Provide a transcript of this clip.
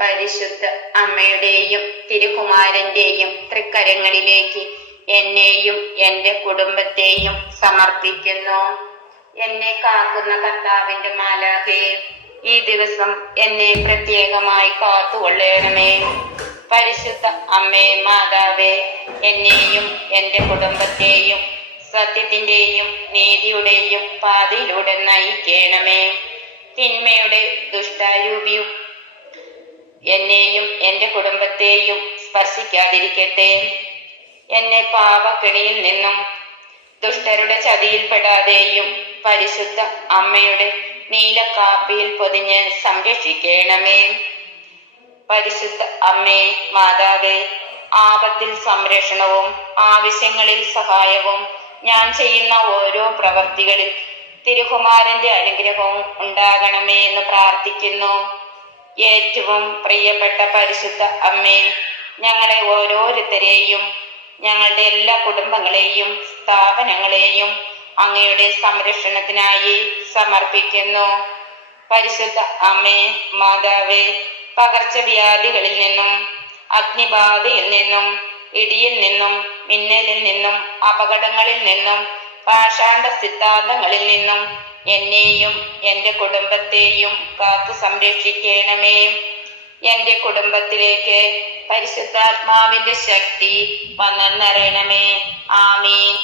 പരിശുദ്ധ അമ്മയുടെയും തിരുകുമാരന്റെയും തൃക്കരങ്ങളിലേക്ക് എന്നെയും എന്റെ കുടുംബത്തെയും സമർപ്പിക്കുന്നു. എന്നെ കാക്കുന്ന കർത്താവിന്റെ മാലാഖേ, ഈ ദിവസം എന്നെ പ്രത്യേകമായി കാത്തുകൊള്ളണമേ. പരിശുദ്ധ അമ്മേ മാതാവേ, എന്നെയും എന്റെ കുടുംബത്തെയും സത്യത്തിന്റെയും നീതിയുടെയും പാതയിലൂടെ നയിക്കണമേ. തിന്മയുടെ ദുഷ്ടാരൂപിയും എന്നെയും എന്റെ കുടുംബത്തെയും സ്പർശിക്കാതിരിക്കട്ടെ. എന്നെ പാപക്കെണിയിൽ നിന്നും ദുഷ്ടരുടെ ചതിയിൽപ്പെടാതെയും പരിശുദ്ധ അമ്മയുടെ നീലക്കാപ്പിയിൽ പൊതിഞ്ഞ് സംരക്ഷിക്കണമേ. പരിശുദ്ധ അമ്മേ മാതാവേ, ആപത്തിൽ സംരക്ഷണവും ആവശ്യങ്ങളിൽ സഹായവും ഞാൻ ചെയ്യുന്ന ഓരോ പ്രവർത്തികളിൽ തിരുകുമാരന്റെ അനുഗ്രഹവും ഉണ്ടാകണമേ എന്ന് പ്രാർത്ഥിക്കുന്നു. ഏറ്റവും പ്രിയപ്പെട്ട പരിശുദ്ധ അമ്മേ, ഞങ്ങളെ ഓരോരുത്തരെയും ഞങ്ങളുടെ എല്ലാ കുടുംബങ്ങളെയും സ്ഥാപനങ്ങളെയും അങ്ങയുടെ സംരക്ഷണത്തിനായി സമർപ്പിക്കുന്നു. പരിശുദ്ധ അമ്മേ മാതാവേ, പകർച്ചവ്യാധികളിൽ നിന്നും അഗ്നിബാധയിൽ നിന്നും ഇടിയിൽ നിന്നും മിന്നലിൽ നിന്നും അപകടങ്ങളിൽ നിന്നും പാഷാണ്ഡ സിദ്ധാന്തങ്ങളിൽ നിന്നും എന്നെയും എന്റെ കുടുംബത്തെയും കാത്തു സംരക്ഷിക്കണമേ. എന്റെ കുടുംബത്തിലേക്ക് പരിശുദ്ധാത്മാവിന്റെ ശക്തി വന്നെന്നറിയണമേ. ആമീൻ.